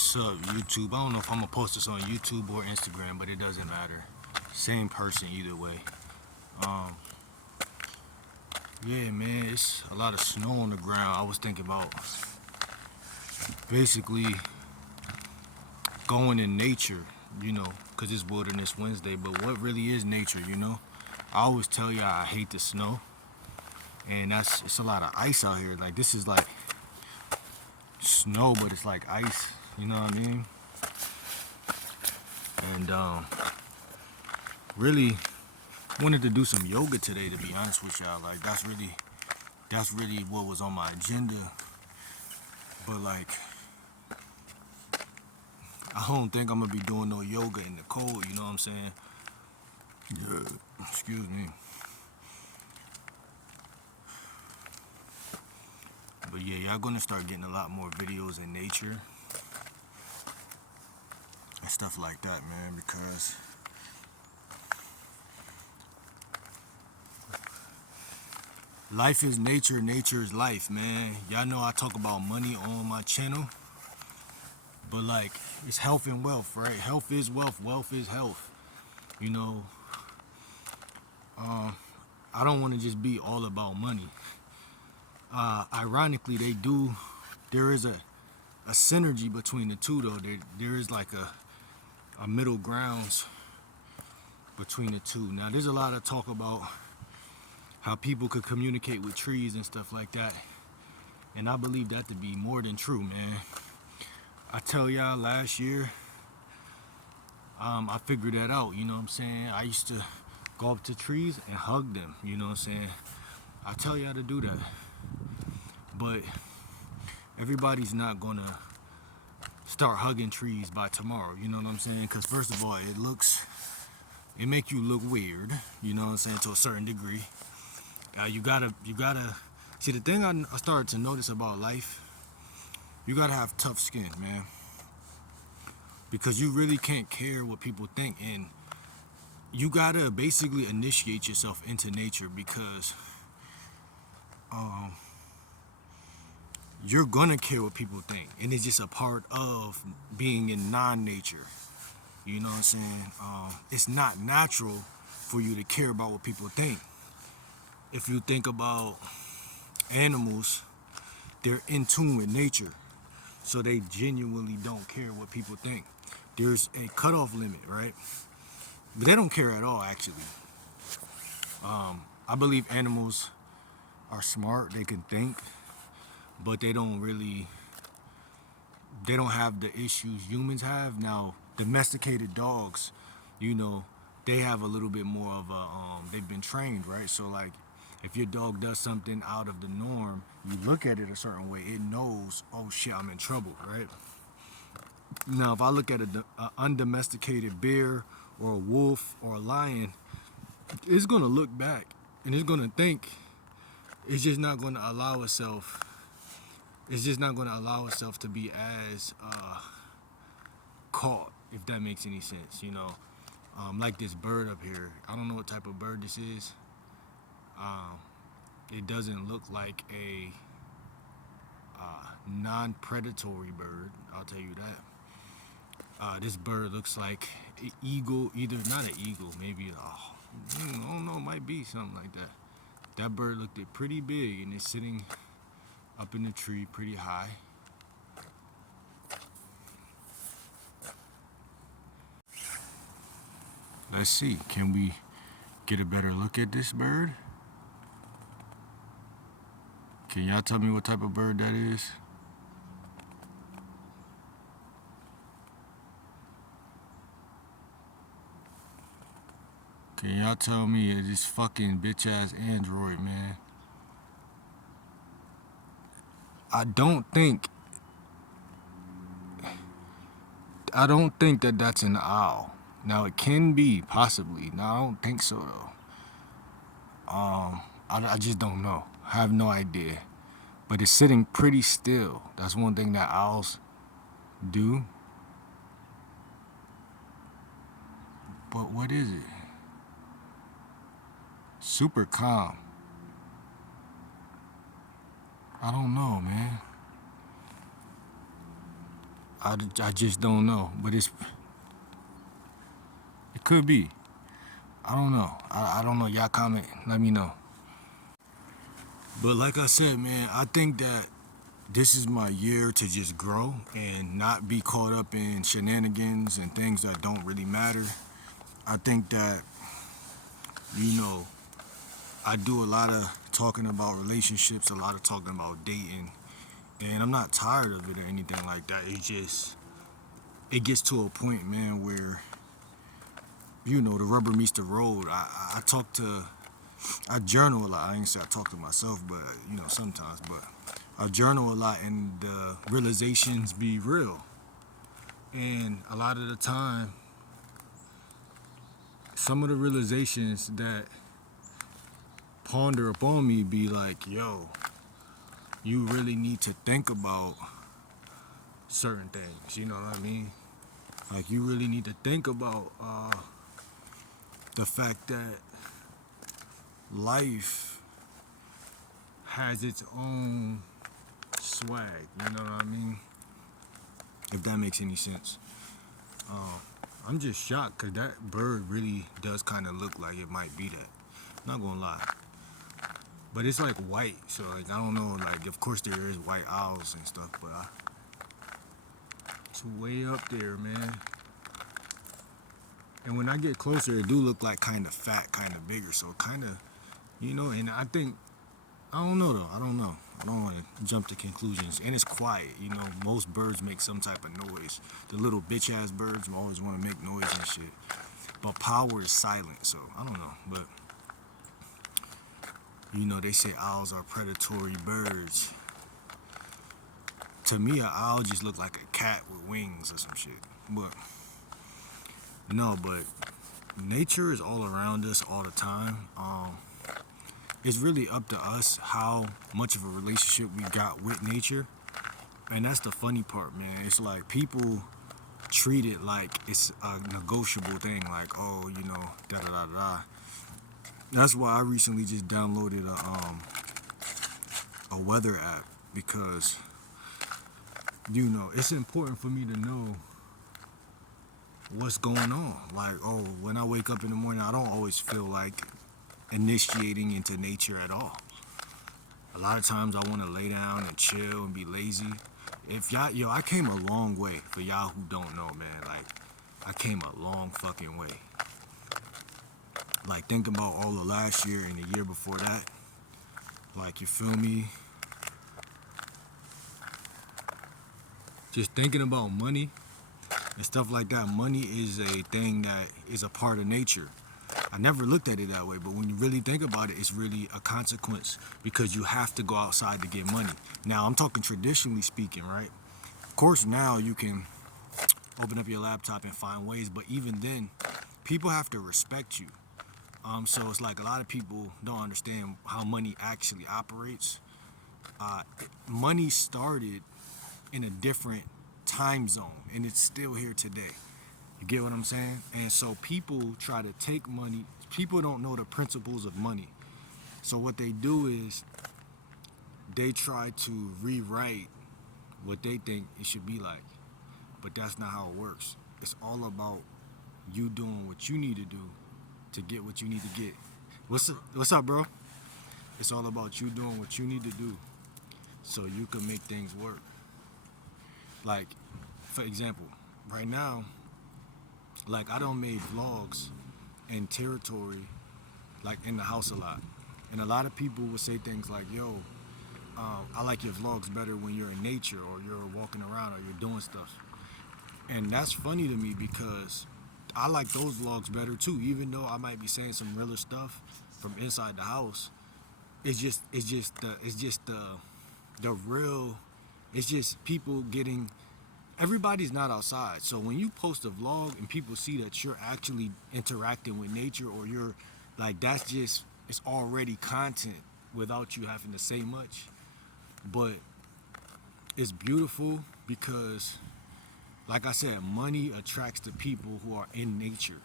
What's up, YouTube? I don't know if I'm gonna post this on YouTube or Instagram, but it doesn't matter. Same person either way. Um, yeah, man, it's a lot of snow on the ground. I was thinking about basically going in nature, because it's Wilderness Wednesday. But what really is nature, I always tell y'all I hate the snow, and it's a lot of ice out here. Like this is like snow, but it's like ice. You know what I mean? And really wanted to do some yoga today, to be honest with y'all. Like that's really what was on my agenda. But like I don't think I'm gonna be doing no yoga in the cold, you know what I'm saying? Yeah, excuse me. But yeah, y'all gonna start getting a lot more videos in nature and stuff like that, man, because life is nature, nature is life, man. Y'all know I talk about money on my channel, but like it's health and wealth, right? Health is wealth, wealth is health. You know, I don't want to just be all about money. Ironically, there is a synergy between the two, though. There is like a middle grounds between the two. Now, there's a lot of talk about how people could communicate with trees and stuff like that, and I believe that to be more than true, man. I tell y'all, last year, I figured that out, you know what I'm saying? I used to go up to trees and hug them, you know what I'm saying? I tell y'all to do that. But everybody's not gonna start hugging trees by tomorrow, you know what I'm saying? Because first of all, it make you look weird, you know what I'm saying, to a certain degree. You gotta, see, the thing I started to notice about life, you gotta have tough skin, man. Because you really can't care what people think, and you gotta basically initiate yourself into nature, because you're gonna care what people think, and it's just a part of being in non-nature. You know what I'm saying? It's not natural for you to care about what people think. If you think about animals, they're in tune with nature, so they genuinely don't care what people think. There's a cutoff limit, right? But they don't care at all, actually. I believe animals are smart, they can think, but they don't have the issues humans have. Now, domesticated dogs, they have a little bit more of they've been trained, right? So like, if your dog does something out of the norm, you look at it a certain way, it knows, oh shit, I'm in trouble, right? Now, if I look at an undomesticated bear or a wolf or a lion, it's gonna look back and it's gonna think. It's just not gonna allow itself. It's just not gonna allow itself to be as caught, if that makes any sense. Like this bird up here. I don't know what type of bird this is. It doesn't look like a non-predatory bird. I'll tell you that. This bird looks like an eagle, either not an eagle, maybe I don't know, it might be something like that. That bird looked pretty big, and it's sitting up in the tree pretty high. Let's see, can we get a better look at this bird? Can y'all tell me what type of bird that is? Can y'all tell me this fucking bitch ass Android, man? I don't think that that's an owl. Now it can be, possibly. No, I don't think so though. I just don't know. I have no idea. But it's sitting pretty still. That's one thing that owls do. But what is it? Super calm. I don't know, man. I just don't know. But it could be. I don't know. I don't know. Y'all comment. Let me know. But like I said, man, I think that this is my year to just grow and not be caught up in shenanigans and things that don't really matter. I think that, you know, I do a lot of talking about relationships, a lot of talking about dating, and I'm not tired of it or anything like that. It gets to a point, man, where, the rubber meets the road. I journal a lot. I ain't say I talk to myself, but, sometimes, but I journal a lot and the realizations be real. And a lot of the time, some of the realizations that ponder upon me be like, yo, you really need to think about certain things, you know what I mean? Like, you really need to think about the fact that life has its own swag, you know what I mean? If that makes any sense. I'm just shocked because that bird really does kind of look like it might be that. Not gonna lie. But it's like white, so like I don't know, like of course there is white owls and stuff, but it's way up there, man. And when I get closer, it do look like kind of fat, kind of bigger, so kind of, and I think, I don't know though, I don't know. I don't want to jump to conclusions. And it's quiet, most birds make some type of noise. The little bitch ass birds always want to make noise and shit. But power is silent, so I don't know, but they say owls are predatory birds. To me, an owl just look like a cat with wings or some shit. But nature is all around us all the time. It's really up to us how much of a relationship we got with nature. And that's the funny part, man. It's like people treat it like it's a negotiable thing, like, oh, da da da da. That's why I recently just downloaded a weather app because, it's important for me to know what's going on. Like, oh, when I wake up in the morning, I don't always feel like initiating into nature at all. A lot of times I want to lay down and chill and be lazy. If y'all, I came a long way. For y'all who don't know, man, like, I came a long fucking way. Like, think about all the last year and the year before that. Like, you feel me? Just thinking about money and stuff like that. Money is a thing that is a part of nature. I never looked at it that way, but when you really think about it, it's really a consequence because you have to go outside to get money. Now, I'm talking traditionally speaking, right? Of course, now you can open up your laptop and find ways, but even then, people have to respect you. So it's like a lot of people don't understand how money actually operates. Money started in a different time zone, and it's still here today. You get what I'm saying? And so people try to take money. People don't know the principles of money. So what they do is they try to rewrite what they think it should be like. But that's not how it works. It's all about you doing what you need to do to get what you need to get. What's up, bro? It's all about you doing what you need to do so you can make things work. Like, for example, right now, like I done made vlogs in territory, like in the house a lot. And a lot of people would say things like, yo, I like your vlogs better when you're in nature or you're walking around or you're doing stuff. And that's funny to me because I like those vlogs better too, even though I might be saying some realer stuff from inside the house. It's just the real, it's just people getting, everybody's not outside. So when you post a vlog and people see that you're actually interacting with nature or you're like, that's just, it's already content without you having to say much. But it's beautiful because, like I said, money attracts the people who are in nature.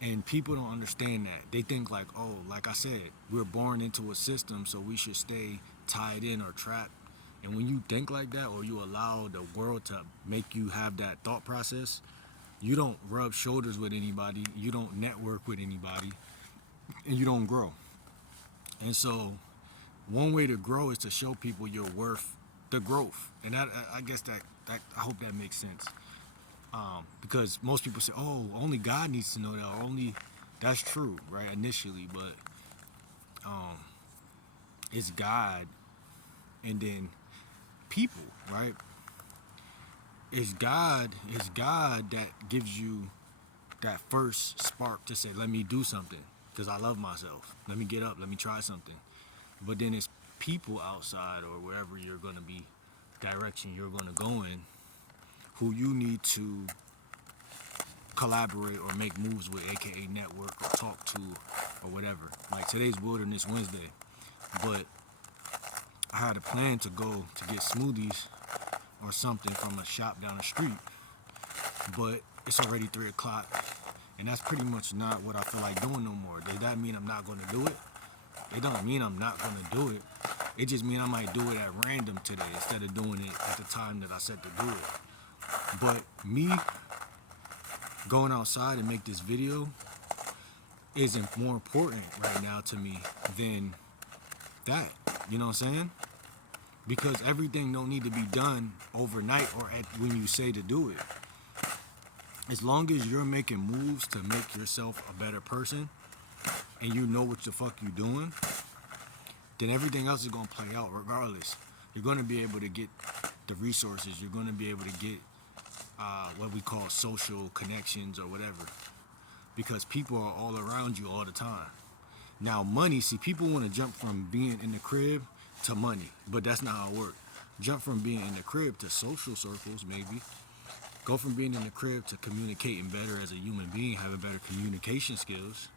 And people don't understand that. They think like, oh, like I said, we're born into a system, so we should stay tied in or trapped And when you think like that, or you allow the world to make you have that thought process, you don't rub shoulders with anybody, you don't network with anybody, and you don't grow. And so, one way to grow is to show people your worth, the growth. And I guess that I hope that makes sense. Because most people say, "Oh, only God needs to know that," or only that's true, right? Initially, but it's God, and then people, right? It's God that gives you that first spark to say, let me do something because I love myself. Let me get up. Let me try something. But then it's people outside or wherever you're going to be, direction you're going to go in, who you need to collaborate or make moves with, aka network or talk to or whatever. Like today's Wilderness Wednesday, but I had a plan to go to get smoothies or something from a shop down the street, but it's already 3 o'clock, and that's pretty much not what I feel like doing no more. Does that mean I'm not going to do it? It don't mean I'm not going to do it. It just means I might do it at random today instead of doing it at the time that I said to do it. But me going outside and make this video isn't more important right now to me than that. You know what I'm saying? Because everything don't need to be done overnight or when you say to do it. As long as you're making moves to make yourself a better person and you know what the fuck you're doing, then everything else is going to play out regardless. You're going to be able to get the resources. You're going to be able to get what we call social connections or whatever, because people are all around you all the time. Now, money, see, people want to jump from being in the crib to money, but that's not how it works. Jump from being in the crib to social circles, maybe. Go from being in the crib to communicating better as a human being, having better communication skills.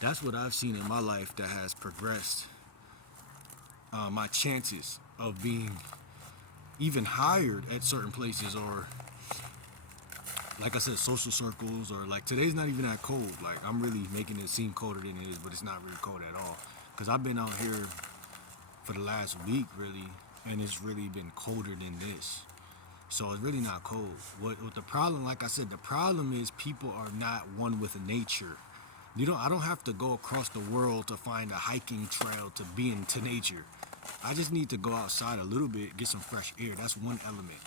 That's what I've seen in my life that has progressed my chances of being even hired at certain places, or like I said, social circles, or like today's not even that cold. Like I'm really making it seem colder than it is, but it's not really cold at all. Because I've been out here for the last week really, and it's really been colder than this. So it's really not cold. What the problem, like I said, the problem is people are not one with nature. I don't have to go across the world to find a hiking trail to be into nature. I just need to go outside a little bit, get some fresh air. That's one element.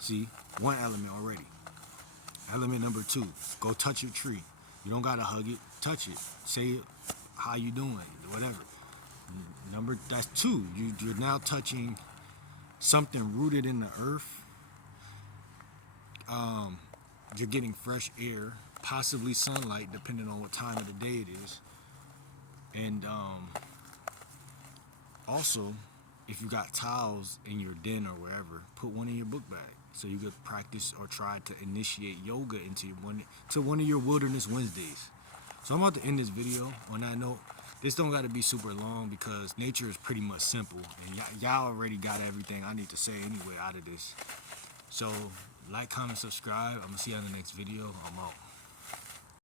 See, one element already. Element number 2, go touch your tree. You don't gotta hug it, touch it. Say how you doing, whatever. That's 2. You're now touching something rooted in the earth. You're getting fresh air, possibly sunlight, depending on what time of the day it is. And also, if you got towels in your den or wherever, put one in your book bag so you could practice or try to initiate yoga into one of your Wilderness Wednesdays. So I'm about to end this video on that note. This don't got to be super long because nature is pretty much simple, and y'all already got everything I need to say anyway out of this. So like, comment, subscribe. I'm gonna see you on the next video. I'm out.